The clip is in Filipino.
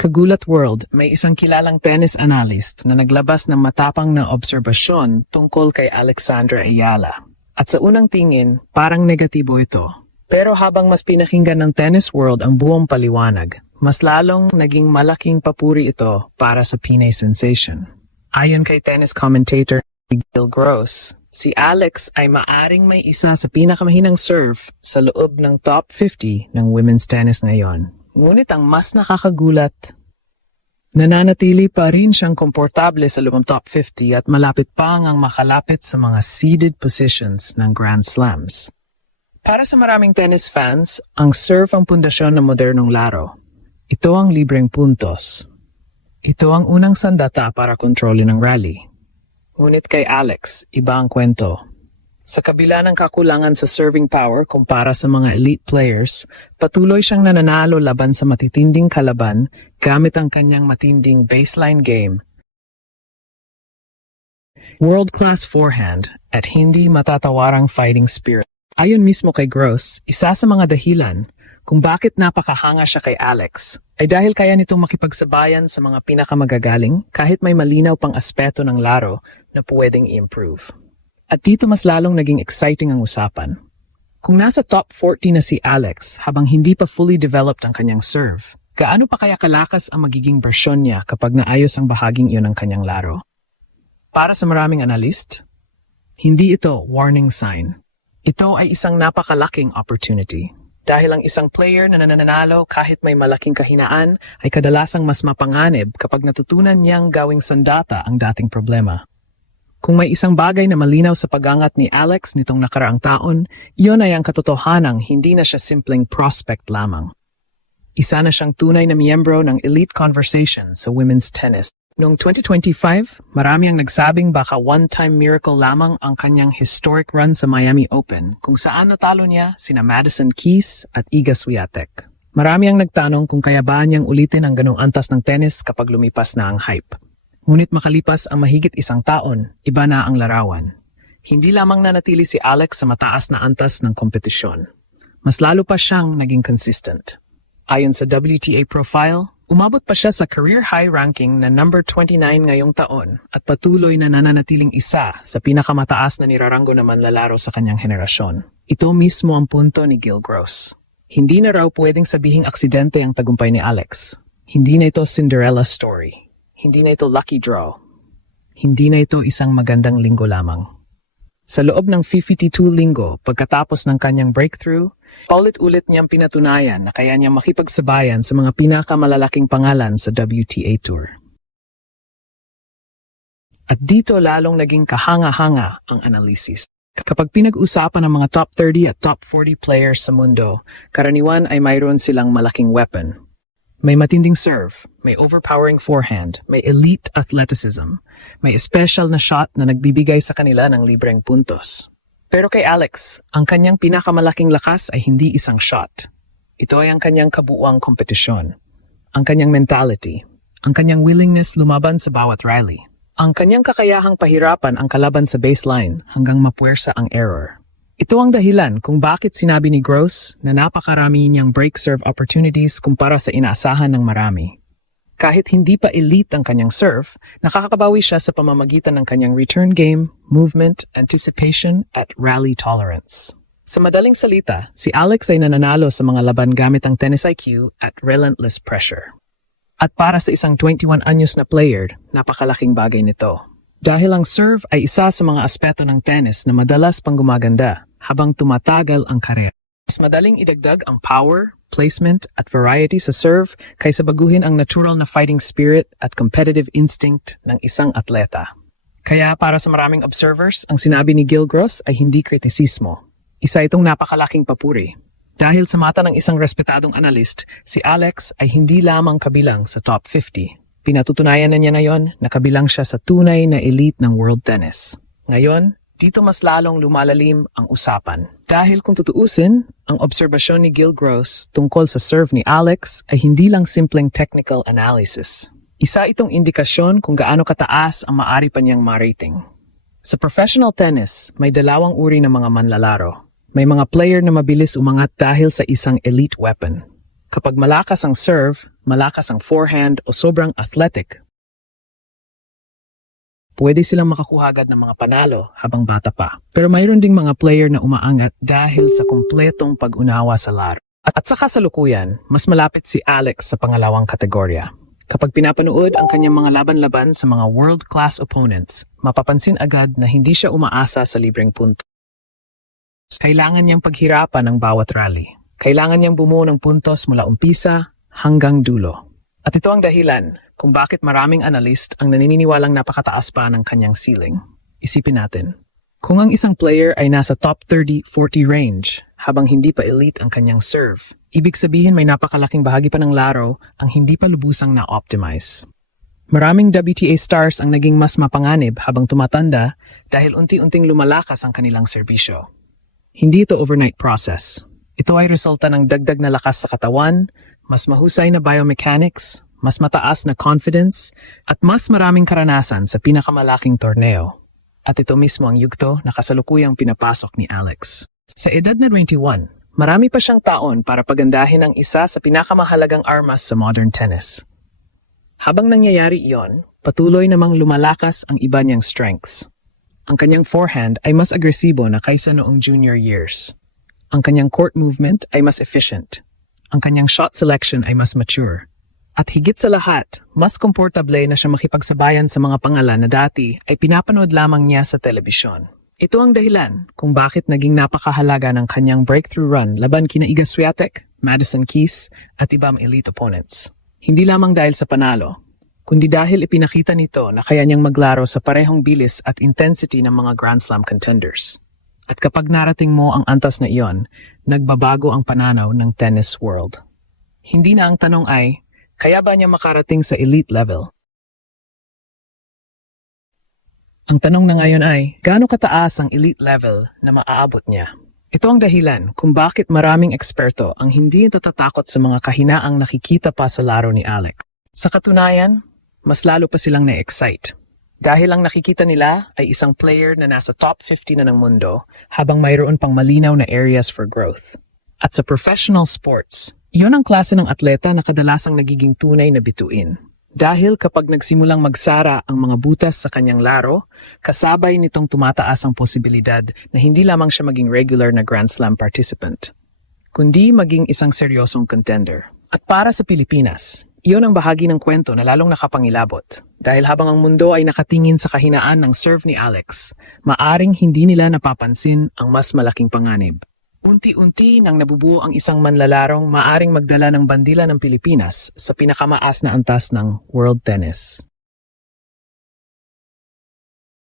Kagulat World, may isang kilalang tennis analyst na naglabas ng matapang na obserbasyon tungkol kay Alexandra Ayala. At sa unang tingin, parang negatibo ito. Pero habang mas pinakinggan ng tennis world ang buong paliwanag, mas lalong naging malaking papuri ito para sa Pinay sensation. Ayon kay tennis commentator Gil Gross, si Alex ay maaring may isa sa pinakamahinang serve sa loob ng top 50 ng women's tennis ngayon. Ngunit ang mas nakakagulat, nananatili pa rin siyang komportable sa loob ng top 50 at malapit pa ang makalapit sa mga seeded positions ng Grand Slams. Para sa maraming tennis fans, ang serve ang pundasyon ng modernong laro. Ito ang libreng puntos. Ito ang unang sandata para kontrolin ang rally. Ngunit kay Alex, iba ang kwento. Sa kabila ng kakulangan sa serving power kumpara sa mga elite players, patuloy siyang nananalo laban sa matitinding kalaban gamit ang kanyang matinding baseline game, world-class forehand, at hindi matatawarang fighting spirit. Ayon mismo kay Gross, isa sa mga dahilan kung bakit napakahanga siya kay Alex ay dahil kaya nitong makipagsabayan sa mga pinakamagagaling kahit may malinaw pang aspeto ng laro na pwedeng i-improve. At dito mas lalong naging exciting ang usapan. Kung nasa top 40 na si Alex habang hindi pa fully developed ang kanyang serve, gaano pa kaya kalakas ang magiging bersyon niya kapag naayos ang bahaging iyon ng kanyang laro? Para sa maraming analyst, hindi ito warning sign. Ito ay isang napakalaking opportunity. Dahil ang isang player na nananalo kahit may malaking kahinaan ay kadalasang mas mapanganib kapag natutunan niyang gawing sandata ang dating problema. Kung may isang bagay na malinaw sa pag-angat ni Alex nitong nakaraang taon, iyon ay ang katotohanang hindi na siya simpleng prospect lamang. Isa na siyang tunay na miyembro ng elite conversation sa women's tennis. Noong 2025, marami ang nagsabing baka one-time miracle lamang ang kanyang historic run sa Miami Open kung saan natalo niya sina Madison Keys at Iga Swiatek. Marami ang nagtanong kung kaya ba niyang ulitin ang ganong antas ng tennis kapag lumipas na ang hype. Ngunit makalipas ang mahigit isang taon, iba na ang larawan. Hindi lamang nanatili si Alex sa mataas na antas ng kompetisyon. Mas lalo pa siyang naging consistent. Ayon sa WTA profile, umabot pa siya sa career high ranking na number 29 ngayong taon at patuloy na nananatiling isa sa pinakamataas na niraranggo na manlalaro sa kanyang henerasyon. Ito mismo ang punto ni Gil Gross. Hindi na raw pwedeng sabihing aksidente ang tagumpay ni Alex. Hindi na ito Cinderella story. Hindi na ito lucky draw. Hindi na ito isang magandang linggo lamang. Sa loob ng 52 linggo pagkatapos ng kanyang breakthrough, paulit-ulit niyang pinatunayan na kaya niya makipagsabayan sa mga pinakamalalaking pangalan sa WTA Tour. At dito lalong naging kahanga-hanga ang analysis. Kapag pinag-usapan ng mga top 30 at top 40 players sa mundo, karaniwan ay mayroon silang malaking weapon. May matinding serve, may overpowering forehand, may elite athleticism, may special na shot na nagbibigay sa kanila ng libreng puntos. Pero kay Alex, ang kanyang pinakamalaking lakas ay hindi isang shot. Ito ay ang kanyang kabuuang kompetisyon, ang kanyang mentality, ang kanyang willingness lumaban sa bawat rally, ang kanyang kakayahang pahirapan ang kalaban sa baseline hanggang mapuwersa ang error. Ito ang dahilan kung bakit sinabi ni Gross na napakarami niyang break serve opportunities kumpara sa inaasahan ng marami. Kahit hindi pa elite ang kanyang serve, nakakabawi siya sa pamamagitan ng kanyang return game, movement, anticipation, at rally tolerance. Sa madaling salita, si Alex ay nananalo sa mga laban gamit ang tennis IQ at relentless pressure. At para sa isang 21 anyos na player, napakalaking bagay nito. Dahil ang serve ay isa sa mga aspeto ng tennis na madalas pang gumaganda habang tumatagal ang karera. Mas madaling idagdag ang power, placement at variety sa serve kaysa baguhin ang natural na fighting spirit at competitive instinct ng isang atleta. Kaya para sa maraming observers, ang sinabi ni Gil Gross ay hindi kritisismo. Isa itong napakalaking papuri. Dahil sa mata ng isang respetadong analyst, si Alex ay hindi lamang kabilang sa top 50. Pinatutunayan na niya ngayon na kabilang siya sa tunay na elite ng world tennis. Ngayon, dito mas lalong lumalalim ang usapan. Dahil kung tutuusin, ang obserbasyon ni Gil Gross tungkol sa serve ni Alex ay hindi lang simpleng technical analysis. Isa itong indikasyon kung gaano kataas ang maaari pa niyang ma-rating. Sa professional tennis, may dalawang uri ng mga manlalaro. May mga player na mabilis umangat dahil sa isang elite weapon. Kapag malakas ang serve, malakas ang forehand o sobrang athletic, pwede silang makakuha agad ng mga panalo habang bata pa. Pero mayroon ding mga player na umaangat dahil sa kumpletong pag-unawa sa laro. At sa kasalukuyan, mas malapit si Alex sa pangalawang kategorya. Kapag pinapanood ang kanyang mga laban-laban sa mga world-class opponents, mapapansin agad na hindi siya umaasa sa libreng punto. Kailangan niyang paghirapan ang bawat rally. Kailangan niyang bumuo ng puntos mula umpisa hanggang dulo. At ito ang dahilan kung bakit maraming analyst ang naniniwalang napakataas pa ng kanyang ceiling. Isipin natin, kung ang isang player ay nasa top 30-40 range habang hindi pa elite ang kanyang serve, ibig sabihin may napakalaking bahagi pa ng laro ang hindi pa lubusang na-optimize. Maraming WTA stars ang naging mas mapanganib habang tumatanda dahil unti-unting lumalakas ang kanilang serbisyo. Hindi ito overnight process. Ito ay resulta ng dagdag na lakas sa katawan, mas mahusay na biomechanics, mas mataas na confidence, at mas maraming karanasan sa pinakamalaking torneo. At ito mismo ang yugto na kasalukuyang pinapasok ni Alex. Sa edad na 21, marami pa siyang taon para pagandahin ang isa sa pinakamahalagang armas sa modern tennis. Habang nangyayari iyon, patuloy namang lumalakas ang iba niyang strengths. Ang kanyang forehand ay mas agresibo na kaysa noong junior years. Ang kanyang court movement ay mas efficient. Ang kanyang shot selection ay mas mature. At higit sa lahat, mas komportable na siya makipagsabayan sa mga pangalan na dati ay pinapanood lamang niya sa telebisyon. Ito ang dahilan kung bakit naging napakahalaga ng kanyang breakthrough run laban kina Iga Swiatek, Madison Keys at ibang elite opponents. Hindi lamang dahil sa panalo, kundi dahil ipinakita nito na kaya niyang maglaro sa parehong bilis at intensity ng mga Grand Slam contenders. At kapag narating mo ang antas na iyon, nagbabago ang pananaw ng tennis world. Hindi na ang tanong ay, kaya ba niya makarating sa elite level? Ang tanong na ngayon ay, gaano kataas ang elite level na maaabot niya? Ito ang dahilan kung bakit maraming eksperto ang hindi natatakot sa mga kahinaang nakikita pa sa laro ni Alex. Sa katunayan, mas lalo pa silang na-excite. Dahil ang nakikita nila ay isang player na nasa top 50 na ng mundo habang mayroon pang malinaw na areas for growth. At sa professional sports, iyon ang klase ng atleta na kadalasang nagiging tunay na bituin. Dahil kapag nagsimulang magsara ang mga butas sa kanyang laro, kasabay nitong tumataas ang posibilidad na hindi lamang siya maging regular na Grand Slam participant, kundi maging isang seryosong contender. At para sa Pilipinas, iyon ang bahagi ng kwento na lalong nakapangilabot. Dahil habang ang mundo ay nakatingin sa kahinaan ng serve ni Alex, maaring hindi nila napapansin ang mas malaking panganib. Unti-unti nang nabubuo ang isang manlalarong maaring magdala ng bandila ng Pilipinas sa pinakamaas na antas ng world tennis.